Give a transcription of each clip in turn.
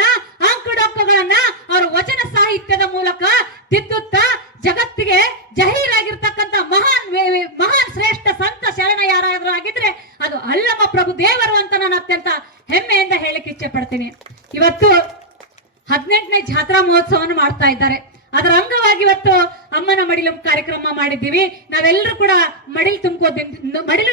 ಮಾತುಗಳನ್ನ ಅಂಕುಡೊಂಕುಗಳನ್ನ ಅವರ ವಚನ ಸಾಹಿತ್ಯದ ಮೂಲಕ ತಿದ್ದುತ್ತಾ ಜಗತ್ತಿಗೆ ಜಹೀರಾಗಿರ್ತಕ್ಕಂಥ ಮಹಾನ್ ಶ್ರೇಷ್ಠ ಸಂತ ಶರಣ ಯಾರಾದ್ರೂ ಆಗಿದ್ರೆ ಅದು ಅಲ್ಲಮ ಪ್ರಭು ದೇವರು ಅಂತ ನಾನು ಅತ್ಯಂತ ಹೆಮ್ಮೆಯಿಂದ ಹೇಳಕ್ಕೆ ಇಚ್ಛೆ ಪಡ್ತೀನಿ. ಇವತ್ತು 18ನೇ ಜಾತ್ರಾ ಮಹೋತ್ಸವವನ್ನು ಮಾಡ್ತಾ ಇದ್ದಾರೆ. ಅದರ ಅಂಗವಾಗಿ ಇವತ್ತು ಅಮ್ಮನ ಮಡಿಲು ಕಾರ್ಯಕ್ರಮ ಮಾಡಿದ್ದೀವಿ. ನಾವೆಲ್ಲರೂ ಕೂಡ ಮಡಿಲು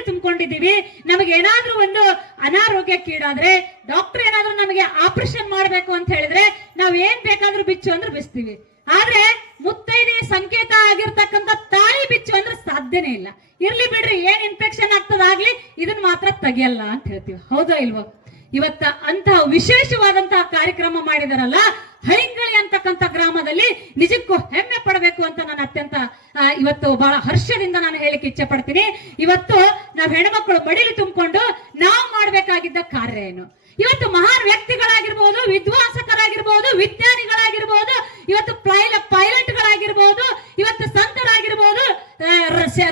ತುಂಬಿಕೊಂಡಿದ್ದೀವಿ. ನಮಗೆ ಏನಾದ್ರೂ ಒಂದು ಅನಾರೋಗ್ಯಕ್ಕೀಡಾದ್ರೆ ಡಾಕ್ಟರ್ ಏನಾದ್ರೂ ನಮಗೆ ಆಪರೇಷನ್ ಮಾಡಬೇಕು ಅಂತ ಹೇಳಿದ್ರೆ ನಾವ್ ಏನ್ ಬೇಕಾದ್ರೂ ಬಿಚ್ಚು ಅಂದ್ರೆ ಬಿಚ್ತೀವಿ. ಆದ್ರೆ ಮುತ್ತೈದೆ ಸಂಕೇತ ಆಗಿರ್ತಕ್ಕಂಥ ತಾಯಿ ಬಿಚ್ಚು ಅಂದ್ರೆ ಸಾಧ್ಯನೇ ಇಲ್ಲ. ಇರ್ಲಿ ಬಿಡ್ರಿ, ಏನ್ ಇನ್ಫೆಕ್ಷನ್ ಆಗ್ತದಾಗ್ಲಿ ಇದನ್ನ ಮಾತ್ರ ತೆಗಿಯಲ್ಲ ಅಂತ ಹೇಳ್ತೀವಿ. ಹೌದಾ ಇಲ್ವೋ? ಇವತ್ತ ಅಂತಹ ವಿಶೇಷವಾದಂತಹ ಕಾರ್ಯಕ್ರಮ ಮಾಡಿದಾರಲ್ಲ ಹಳಿಂಗಳಿ ಅಂತಕ್ಕಂಥ ಗ್ರಾಮದಲ್ಲಿ, ನಿಜಕ್ಕೂ ಹೆಮ್ಮೆ ಪಡಬೇಕು ಅಂತ ನಾನು ಅತ್ಯಂತ ಇವತ್ತು ಬಹಳ ಹರ್ಷದಿಂದ ನಾನು ಹೇಳಿಕ್ಕೆ ಇಚ್ಛೆ ಪಡ್ತೀನಿ. ಇವತ್ತು ನಾವ್ ಹೆಣ್ಮಕ್ಳು ಮಡಿಲು ತುಂಬಿಕೊಂಡು ನಾವು ಮಾಡ್ಬೇಕಾಗಿದ್ದ ಕಾರ್ಯ ಏನು? ಇವತ್ತು ಮಹಾನ್ ವ್ಯಕ್ತಿಗಳಾಗಿರ್ಬೋದು, ವಿದ್ವಾಂಸಕರಾಗಿರ್ಬೋದು, ವಿಜ್ಞಾನಿಗಳಾಗಿರ್ಬೋದು, ಇವತ್ತು ಪೈಲಟ್ಗಳಾಗಿರ್ಬೋದು, ಇವತ್ತು ಸಂತರಾಗಿರ್ಬೋದು,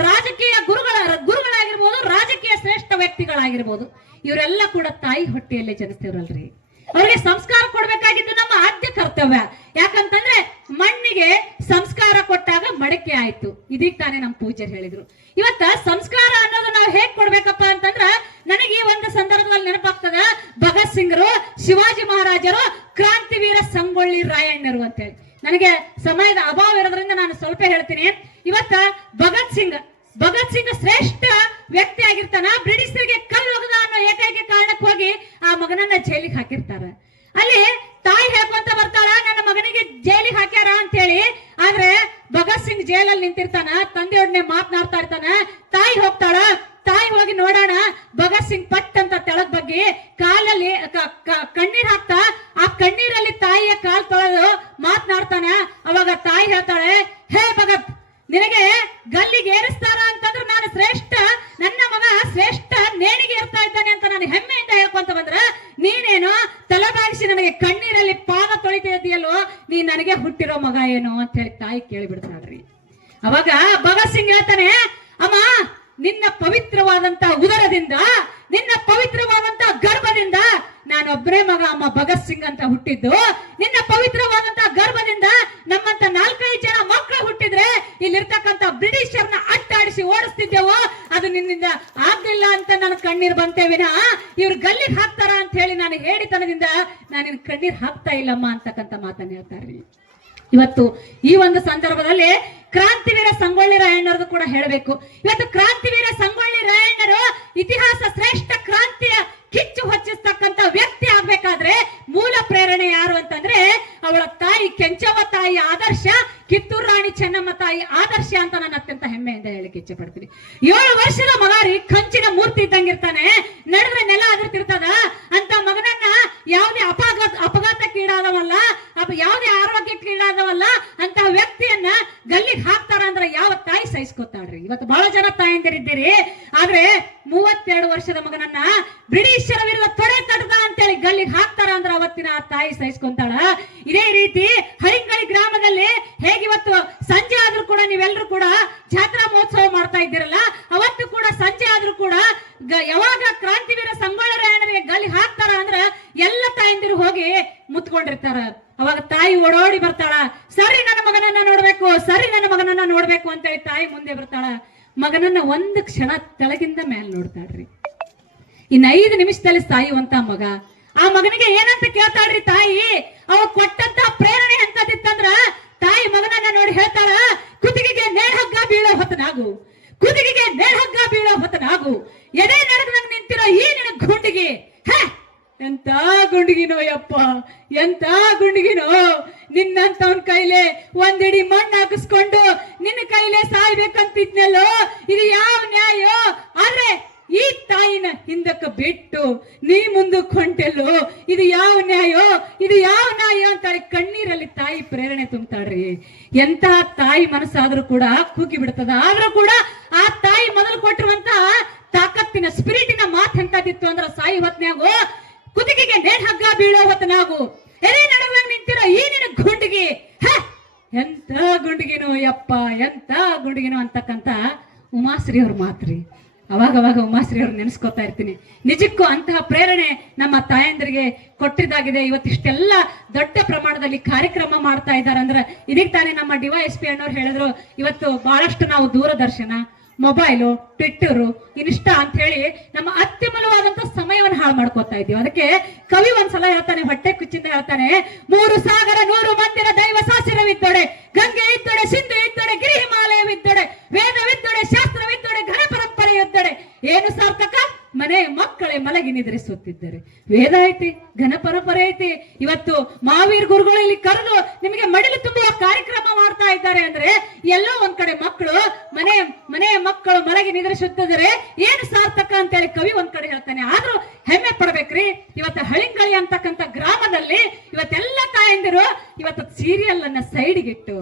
ರಾಜಕೀಯ ಗುರುಗಳಾಗಿರ್ಬೋದು, ರಾಜಕೀಯ ಶ್ರೇಷ್ಠ ವ್ಯಕ್ತಿಗಳಾಗಿರ್ಬೋದು, ಇವರೆಲ್ಲ ಕೂಡ ತಾಯಿ ಹೊಟ್ಟೆಯಲ್ಲೇ ಜನಿಸ್ತಿರಲ್ರಿ. ಅವ್ರಿಗೆ ಸಂಸ್ಕಾರ ಕೊಡ್ಬೇಕಾಗಿದ್ದು ನಮ್ಮ ಆದ್ಯ ಕರ್ತವ್ಯ. ಯಾಕಂತಂದ್ರೆ ಮಣ್ಣಿಗೆ ಸಂಸ್ಕಾರ ಕೊಟ್ಟಾಗ ಮಡಕೆ ಆಯ್ತು. ಇದೀಗ ತಾನೇ ನಮ್ಮ ಪೂಜ್ಯರು ಹೇಳಿದ್ರು. ಇವತ್ತ ಸಂಸ್ಕಾರ ಅನ್ನೋದು ನಾವು ಹೇಗ್ ಕೊಡ್ಬೇಕಪ್ಪ ಅಂತಂದ್ರ ನನಗೆ ಈ ಒಂದು ಸಂದರ್ಭದಲ್ಲಿ ನೆನಪಾಗ್ತದ ಭಗತ್ ಸಿಂಗ್ರು, ಶಿವಾಜಿ ಮಹಾರಾಜರು, ಕ್ರಾಂತಿವೀರ ಸಂಗೊಳ್ಳಿ ರಾಯಣ್ಣರು ಅಂತ ಹೇಳಿ. ನನಗೆ ಸಮಯದ ಅಭಾವ ಇರೋದ್ರಿಂದ ನಾನು ಸ್ವಲ್ಪ ಹೇಳ್ತೀನಿ. ಇವತ್ತ ಭಗತ್ ಸಿಂಗ್ ಶ್ರೇಷ್ಠ ವ್ಯಕ್ತಿ ಆಗಿರ್ತಾನ. ಬ್ರಿಟಿಷರಿಗೆ ಕಲ್ಲು ಒಗದ ಅನ್ನೋ ಏಕೈಕ ಕಾರಣಕ್ಕೆ ಹೋಗಿ ಆ ಮಗನನ್ನ ಜೈಲಿಗೆ ಹಾಕಿರ್ತಾರ. ಅಲ್ಲಿ ತಾಯಿ ಹೇಳ್ಕೊಂತ ಬರ್ತಾಳ, ನನ್ನ ಮಗನಿಗೆ ಜೈಲಿಗೆ ಹಾಕ್ಯಾರ ಅಂತ ಹೇಳಿ. ಆದ್ರೆ ಭಗತ್ ಸಿಂಗ್ ಜೈಲಲ್ಲಿ ನಿಂತಿರ್ತಾನ, ತಂದೆಯೊಡನೆ ಮಾತನಾಡ್ತಾ ಇರ್ತಾನ. ತಾಯಿ ಹೋಗ್ತಾಳ. ತಾಯಿ ಹೋಗಿ ನೋಡೋಣ, ಭಗತ್ ಸಿಂಗ್ ಪಟ್ ಅಂತ ತೆಳಗ್ ಬಗ್ಗೆ ಕಾಲಲ್ಲಿ ಕಣ್ಣೀರ್ ಹಾಕ್ತಾ ಆ ಕಣ್ಣೀರಲ್ಲಿ ತಾಯಿಯ ಕಾಲ್ ತೊಳೆದು ಮಾತನಾಡ್ತಾನ. ಅವಾಗ ತಾಯಿ ಹೇಳ್ತಾಳೆ, ಹೇ ಭಗತ್, ನಿನಗೆ ಗಲ್ಲಿಗೆ ಏರಿಸ್ತಾರ ಅಂತಂದ್ರೆ ನಾನು ಶ್ರೇಷ್ಠ, ನನ್ನ ಮಗ ಶ್ರೇಷ್ಠ ನೇಣಿಗೆ ಏರ್ತಾ ಇದ್ದಾನೆ ಅಂತ ನಾನು ಹೆಮ್ಮೆಯಿಂದ ಹೇಳ್ಕೊಂತ ಬಂದ್ರ ನೀನೇನು ತಲೆಬಾಗಿಸಿ ನನಗೆ ಕಣ್ಣೀರಲ್ಲಿ ಪಾದ ತೊಳಿತಾ ಇದೆಯಲ್ಲೋ, ನೀ ನನಗೆ ಹುಟ್ಟಿರೋ ಮಗ ಏನು ಅಂತ ಹೇಳಿ ತಾಯಿ ಕೇಳಿಬಿಡ್ತಾಳ್ರಿ. ಅವಾಗ ಭಗತ್ ಸಿಂಗ್ ಹೇಳ್ತಾನೆ, ಅಮ್ಮ, ನಿನ್ನ ಪವಿತ್ರವಾದಂತ ಉದರದಿಂದ, ನಿನ್ನ ಪವಿತ್ರವಾದಂತ ಗರ್ಭದಿಂದ ನಾನೊಬ್ಬರೇ ಮಗ ಅಮ್ಮ ಭಗತ್ ಸಿಂಗ್ ಅಂತ ಹುಟ್ಟಿದ್ದು. ನಿನ್ನ ಪವಿತ್ರವಾದಂತ ಗರ್ಭದಿಂದ ನಮ್ಮಂತ 4-5 ಜನ ಮಕ್ಕಳು ಹುಟ್ಟಿದ್ರೆ ಇಲ್ಲಿರ್ತಕ್ಕಂಥ ಬ್ರಿಟಿಷರ್ನ ಅಟ್ಟಾಡಿಸಿ ಓಡಿಸ್ತಿದ್ದೆವೋ, ಅದು ನಿನ್ನಿಂದ ಆಗ್ಲಿಲ್ಲ ಅಂತ ನನ್ನ ಕಣ್ಣೀರ್ ಬಂತೆ ವಿನಃ ಇವ್ರು ಗಲ್ಲಿಗೆ ಹಾಕ್ತಾರ ಅಂತ ಹೇಳಿ ನಾನು ಹೇಳಿತನದಿಂದ ನಾನು ಕಣ್ಣೀರ್ ಹಾಕ್ತಾ ಇಲ್ಲಮ್ಮ ಅಂತಕ್ಕಂಥ ಮಾತನ್ನ ಹೇಳ್ತಾರ್ರಿ. ಇವತ್ತು ಈ ಒಂದು ಸಂದರ್ಭದಲ್ಲಿ ಕ್ರಾಂತಿವೀರ ಸಂಗೊಳ್ಳಿ ರಾಯಣ್ಣರದು ಕೂಡ ಹೇಳಬೇಕು. ಇವತ್ತು ಕ್ರಾಂತಿವೀರ ಸಂಗೊಳ್ಳಿ ರಾಯಣ್ಣರು ಇತಿಹಾಸ ಶ್ರೇಷ್ಠ ಕ್ರಾಂತಿಯ ಕಿಚ್ಚು ಹೊಚ್ಚಿಸ್ತಕ್ಕಂಥ ವ್ಯಕ್ತಿ ಆಗ್ಬೇಕಾದ್ರೆ ಮೂಲ ಪ್ರೇರಣೆ ಯಾರು ಅಂತಂದ್ರೆ ಅವಳ ತಾಯಿ ಕೆಂಚವ್ವ ತಾಯಿ ಆದರ್ಶ, ಕಿತ್ತೂರು ರಾಣಿ ಚೆನ್ನಮ್ಮ ತಾಯಿ ಆದರ್ಶ ಅಂತ ನಾನು ಅತ್ಯಂತ ಹೆಮ್ಮೆಯಿಂದ ಹೇಳಿಕ್ಕೆ ಇಚ್ಛೆ ಪಡ್ತೀನಿ. 7 ವರ್ಷದ ಮಗಾರಿ ಕಂಚಿನ ಮೂರ್ತಿ ಇದ್ದಂಗಿರ್ತಾನೆ, ನಡೆದ್ರೆ ನೆಲ ಅದಿರ್ತಿರ್ತದ ಅಂತ ಮಗನನ್ನ ಯಾವುದೇ ಅಪಘಾತಕ್ಕೀಡಾದವಲ್ಲ, ಯಾವುದೇ ಆರೋಗ್ಯಕ್ಕೀಡಾದವಲ್ಲ ಅಂತ ವ್ಯಕ್ತಿಯನ್ನ ಗಲ್ಲಿಗೆ ಹಾಕ್ತಾರ ಅಂದ್ರೆ ಯಾವ ತಾಯಿ ಸಹಿಸ್ಕೊತಾಳ್ರಿ? ಇವತ್ತು ಬಹಳ ಜನ ತಾಯಂದಿರಿದ್ದೀರಿ, ಆದ್ರೆ 32 ವರ್ಷದ ಮಗನನ್ನ ಬ್ರಿಟಿಷರ ವಿರುದ್ಧ ತೊಡೆ ತಟ್ಟದ ಅಂತೇಳಿ ಗಲ್ಲಿಗೆ ಹಾಕ್ತಾರ ಅಂದ್ರೆ ಅವತ್ತಿನ ಆ ತಾಯಿ ಸಹಿಸ್ಕೊಂತಾಳ. ಇದೇ ರೀತಿ ಹಳಿಂಗಳಿ ಗ್ರಾಮದಲ್ಲಿ ಹೇಗಿವತ್ತು ಸಂಜೆ ಆದ್ರೂ ಕೂಡ ನೀವೆಲ್ಲರೂ ಕೂಡ ಜಾತ್ರಾ ಮಹೋತ್ಸವ ಮಾಡ್ತಾ ಇದ್ದೀರಲ್ಲ, ಅವತ್ತು ಕೂಡ ಸಂಜೆ ಆದ್ರೂ ಕೂಡ ಯಾವಾಗ ಕ್ರಾಂತಿವೀರ ಸಂಗೊಳ್ಳಿ ರಾಯಣ್ಣರಿಗೆ ಗಲ್ಲಿಗೆ ಹಾಕ್ತಾರ ಅಂದ್ರ ಎಲ್ಲ ತಾಯಂದಿರು ಹೋಗಿ ಮುತ್ಕೊಂಡಿರ್ತಾರ. ಅವಾಗ ತಾಯಿ ಓಡೋಡಿ ಬರ್ತಾಳ, ಸರಿ ನನ್ನ ಮಗನನ್ನ ನೋಡ್ಬೇಕು, ಸರಿ ನನ್ನ ಮಗನನ್ನ ನೋಡ್ಬೇಕು ಅಂತೇಳಿ ತಾಯಿ ಮುಂದೆ ಬರ್ತಾಳ. ಮಗನನ್ನ ಒಂದು ಕ್ಷಣ ತೆಳಗಿಂದ ಮೇಲೆ ನೋಡ್ತಾಳ್ರಿ. ಇನ್ನು 5 ನಿಮಿಷದಲ್ಲಿ ಸಾಯುವಂತ ಮಗ. ಆ ಮಗನಿಗೆ ಏನಂತ ಕೇಳ್ತಾಳ್ರಿ ತಾಯಿ? ಅವ ಕೊಟ್ಟಂತ ಪ್ರೇರಣೆ ಅಂತಂದ್ರ ತಾಯಿ ಮಗನನ್ನ ನೋಡಿ ಹೇಳ್ತಾಳ, ಕುತ್ತಿಗೆಗೆ ನೇಣಹಗ್ಗ ಬೀಳೋ ಹೊತ್ತನಾಗು, ಕುತ್ತಿಗೆಗೆ ನೇಣಹಗ್ಗ ಬೀಳೋ ಹೊತ್ತನಾಗು, ಎದೆ ನಡಗದಂಗ್ ನಿಂತಿರೋ ಈ ನಿನ್ನ ಗುಂಡಿಗೆ. ಎಂತ ಗುಂಡಿಗಿನೋ ಯಪ್ಪ, ಎಂತ ಗುಂಡಿಗಿನೋ, ನಿನ್ನಂತವನ್ ಕೈಲೇ ಒಂದಿಡಿ ಮಣ್ಣು ಹಾಕಿಸ್ಕೊಂಡು ನಿನ್ನ ಕೈಲೇ ಸಾಯ್ಬೇಕಂತಿದ್ನಲ್ಲೋ, ಇದು ಯಾವ ನ್ಯಾಯ? ಆದ್ರೆ ಈ ತಾಯಿನ ಹಿಂದಕ್ಕೆ ಬಿಟ್ಟು ನೀ ಮುಂದಕ್ಕೆ ಹೊಂಟೆಲ್ಲೋ, ಇದು ಯಾವ ನ್ಯಾಯ, ಇದು ಯಾವ ನ್ಯಾಯ ಅಂತ ಕಣ್ಣೀರಲ್ಲಿ ತಾಯಿ ಪ್ರೇರಣೆ ತುಂಬ್ತಾಳ್ರಿ. ಎಂತಹ ತಾಯಿ ಮನಸ್ಸಾದ್ರೂ ಕೂಡ ಕೂಗಿ ಬಿಡ್ತದ. ಆದ್ರೂ ಕೂಡ ಆ ತಾಯಿ ಮೊದಲು ಕೊಟ್ಟಿರುವಂತ ತಾಕತ್ತಿನ ಸ್ಪಿರಿಟಿನ ಮಾತು ಎಂತದಿತ್ತು ಅಂದ್ರ ಸಾಯಿ ಹೊತ್ನ್ಯಾಗು ಕುತ್ತಿಗೆಗೆ ನೇಣ್ ಹಗ್ಗ ಬೀಳೋ ಹೊತ್ತನಾಗು, ಎದೆ ನಡುವೆ ನಿಂತಿರೋ ಈ ನಿನ್ನ ಗುಂಡಿಗೆ. ಎಂತ ಗುಂಡಿಗಿನೋ ಯಪ್ಪ, ಎಂತ ಗುಂಡಿಗಿನೋ ಅಂತಕ್ಕಂತ ಉಮಾಶ್ರೀ ಅವ್ರ ಮಾತ್ರಿ. ಅವಾಗ ಉಮಾಶ್ರೀ ಅವ್ರು ನೆನೆಸ್ಕೊತಾ ಇರ್ತೀನಿ. ನಿಜಕ್ಕೂ ಅಂತಹ ಪ್ರೇರಣೆ ನಮ್ಮ ತಾಯಂದ್ರಿಗೆ ಕೊಟ್ಟಿದ್ದಾಗಿದೆ. ಇವತ್ತಿಷ್ಟೆಲ್ಲ ದೊಡ್ಡ ಪ್ರಮಾಣದಲ್ಲಿ ಕಾರ್ಯಕ್ರಮ ಮಾಡ್ತಾ ಇದ್ದಾರೆ ಅಂದ್ರೆ ಇದಕ್ಕೆ ತಾನೇ ನಮ್ಮ DYSP ಅಣ್ಣವ್ರು ಹೇಳಿದ್ರು, ಇವತ್ತು ಬಹಳಷ್ಟು ನಾವು ದೂರದರ್ಶನ, ಮೊಬೈಲು, ಟ್ವಿಟ್ಟರು, ಇನ್ಸ್ಟಾ ಅಂತ ಹೇಳಿ ನಮ್ಮ ಅತ್ಯಮೂಲ್ಯವಾದಂತ ಸಮಯವನ್ನು ಹಾಳು ಮಾಡ್ಕೋತಾ ಇದ್ದೀವಿ. ಅದಕ್ಕೆ ಕವಿ ಒಂದ್ಸಲ ಹೇಳ್ತಾನೆ, ಹೊಟ್ಟೆ ಕುಚ್ಚಿಂದ ಹೇಳ್ತಾನೆ, 3 ಸಾಗರ 100 ಮಂದಿರ ದೈವ ಸಾಸಿರವಿದ್ದೊಡೆ, ಗಂಗೆ ಇದ್ದೊಡೆ, ಸಿಂಧು ಇದ್ದೊಡೆ, ಗಿರಿ ಹಿಮಾಲಯವಿದ್ದೊಡೆ, ವೇದವಿದ್ದೊಡೆ, ಶಾಸ್ತ್ರವಿದ್ದೊಡೆ, ಘನ ಪರಂಪರೆಯಿದ್ದೊಡೆ, ಏನು ಸಾರ್ಥಕ ಮನೆ ಮಕ್ಕಳೇ ಮಲಗಿ ನಿದ್ರಿಸುತ್ತಿದ್ದಾರೆ. ವೇದ ಐತಿ, ಘನ ಪರಂಪರೆ ಐತಿ. ಇವತ್ತು ಮಹಾವೀರ್ ಗುರುಗಳು ಇಲ್ಲಿ ಕರೆದು ನಿಮಗೆ ಮಡಿಲು ತುಂಬುವ ಕಾರ್ಯಕ್ರಮ ಮಾಡ್ತಾ ಇದ್ದಾರೆ ಅಂದ್ರೆ ಎಲ್ಲೋ ಒಂದ್ ಕಡೆ ಮಕ್ಕಳು ಮನೆ ಮಕ್ಕಳು ಮಲಗಿ ನಿದ್ರಿಸುತ್ತಿದ್ದಾರೆ, ಏನು ಸಾರ್ಥಕ ಅಂತ ಹೇಳಿ ಕವಿ ಒಂದ್ ಕಡೆ ಹೇಳ್ತಾನೆ. ಆದ್ರೂ ಹೆಮ್ಮೆ ಪಡ್ಬೇಕ್ರಿ. ಇವತ್ತು ಹಳಿಂಗಳಿ ಅಂತಕ್ಕಂಥ ಗ್ರಾಮದಲ್ಲಿ ಇವತ್ತೆಲ್ಲ ತಾಯಂದಿರು ಇವತ್ತು ಸೀರಿಯಲ್ ಅನ್ನ ಸೈಡ್ಗಿಟ್ಟು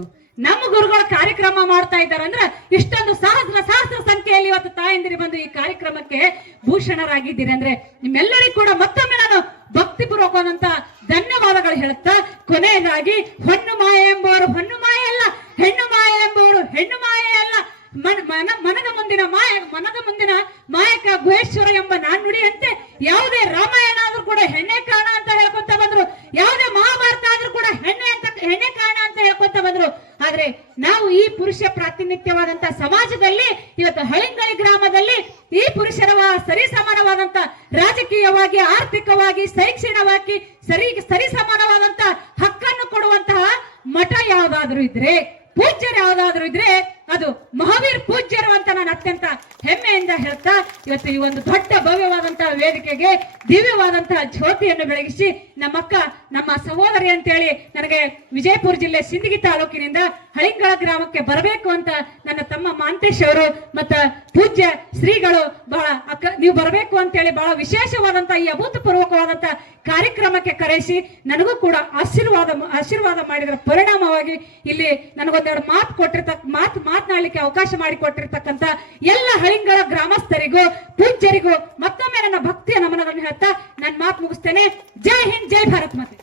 ನಮ್ಮ ಗುರುಗಳ ಕಾರ್ಯಕ್ರಮ ಮಾಡ್ತಾ ಇದ್ದಾರೆ ಅಂದ್ರೆ ಇಷ್ಟೊಂದು ಸಹಸ್ರ ಸಂಖ್ಯೆಯಲ್ಲಿ ಇವತ್ತು ತಾಯಂದಿರಿ ಬಂದು ಈ ಕಾರ್ಯಕ್ರಮಕ್ಕೆ ಭೂಷಣರಾಗಿದ್ದೀರಿ ಅಂದ್ರೆ ನಿಮ್ಮೆಲ್ಲರಿಗೂ ಕೂಡ ಮತ್ತೊಮ್ಮೆ ನಾನು ಭಕ್ತಿಪೂರ್ವಕವಾದಂತ ಧನ್ಯವಾದಗಳು ಹೇಳುತ್ತಾ, ಕೊನೆಯದಾಗಿ ಹೊನ್ನು ಮಾಯೆ ಎಂಬುವರು ಹೊನ್ನು ಮಾಯೆ ಅಲ್ಲ, ಹೆಣ್ಣು ಮಾಯೆ ಎಂಬುವರು ಹೆಣ್ಣು ಮಾಯೆ ಅಲ್ಲ, ಮನದ ಮುಂದಿನ ಮಾಯಕ ಗುಹೇಶ್ವರ ಎಂಬ ನಾಣ್ಣುಡಿಯಂತೆ ಯಾವುದೇ ರಾಮಾಯಣ ಆದ್ರೂ ಕೂಡ ಹೆಣ್ಣೆ ಕಾರಣ ಅಂತ ಹೇಳ್ಕೊಂತ ಬಂದ್ರು, ಯಾವುದೇ ಮಹಾಭಾರತ ಆದ್ರೂ ಕೂಡ ಹೆಣ್ಣೆ ಕಾರಣ ಅಂತ ಹೇಳ್ಕೊಂತ ಬಂದ್ರು. ಆದ್ರೆ ನಾವು ಈ ಪುರುಷ ಪ್ರಾತಿನಿಧ್ಯವಾದಂತ ಸಮಾಜದಲ್ಲಿ ಇವತ್ತು ಹಳಿಂಗಳಿ ಗ್ರಾಮದಲ್ಲಿ ಈ ಪುರುಷರ ಸರಿ ಸಮಾನವಾದಂತ ರಾಜಕೀಯವಾಗಿ, ಆರ್ಥಿಕವಾಗಿ, ಶೈಕ್ಷಣಿಕವಾಗಿ ಸರಿ ಸಮಾನವಾದಂತ ಹಕ್ಕನ್ನು ಕೊಡುವಂತಹ ಮಠ ಯಾವ್ದಾದ್ರು ಇದ್ರೆ, ಪೂಜ್ಯರು ಯಾವ್ದಾದ್ರು ಇದ್ರೆ ಅದು ಮಹಾವೀರ್ ಪೂಜ್ಯರು ಅಂತ ನಾನು ಅತ್ಯಂತ ಹೆಮ್ಮೆಯಿಂದ ಹೇಳ್ತಾ, ಇವತ್ತು ಈ ಒಂದು ದೊಡ್ಡ ಭವ್ಯವಾದಂತಹ ವೇದಿಕೆಗೆ ದಿವ್ಯವಾದಂತಹ ಜ್ಯೋತಿಯನ್ನು ಬೆಳಗಿಸಿ ನಮ್ಮಕ್ಕ, ನಮ್ಮ ಸಹೋದರಿ ಅಂತೇಳಿ ನನಗೆ ವಿಜಯಪುರ ಜಿಲ್ಲೆ ಸಿಂದಗಿ ತಾಲೂಕಿನಿಂದ ಹಳಿಂಗಳ ಗ್ರಾಮಕ್ಕೆ ಬರಬೇಕು ಅಂತ ನನ್ನ ತಮ್ಮ ಮಾಂತೇಶ್ ಅವರು ಮತ್ತ ಪೂಜ್ಯ ಶ್ರೀಗಳು ಬಹಳ ನೀವು ಬರಬೇಕು ಅಂತೇಳಿ ಬಹಳ ವಿಶೇಷವಾದಂತಹ ಈ ಅಭೂತಪೂರ್ವಕವಾದಂತಹ ಕಾರ್ಯಕ್ರಮಕ್ಕೆ ಕರೆಸಿ ನನಗೂ ಕೂಡ ಆಶೀರ್ವಾದ ಮಾಡಿದ್ರ ಪರಿಣಾಮವಾಗಿ ಇಲ್ಲಿ ನನಗೊಂದೆರಡು ಮಾತನಾಡಲಿಕ್ಕೆ ಅವಕಾಶ ಮಾಡಿಕೊಟ್ಟಿರ್ತಕ್ಕಂಥ ಎಲ್ಲ ಹಳಿಂಗಳ ಗ್ರಾಮಸ್ಥರಿಗೂ ಪೂಜ್ಯರಿಗೂ ಮತ್ತೊಮ್ಮೆ ನನ್ನ ಭಕ್ತಿಯ ನಮನಗಳನ್ನು ಹೇಳ್ತಾ ನನ್ನ ಮಾತು ಮುಗಿಸ್ತೇನೆ. ಜೈ ಹಿಂದ್, ಜೈ ಭಾರತ್ ಮಾತೆ.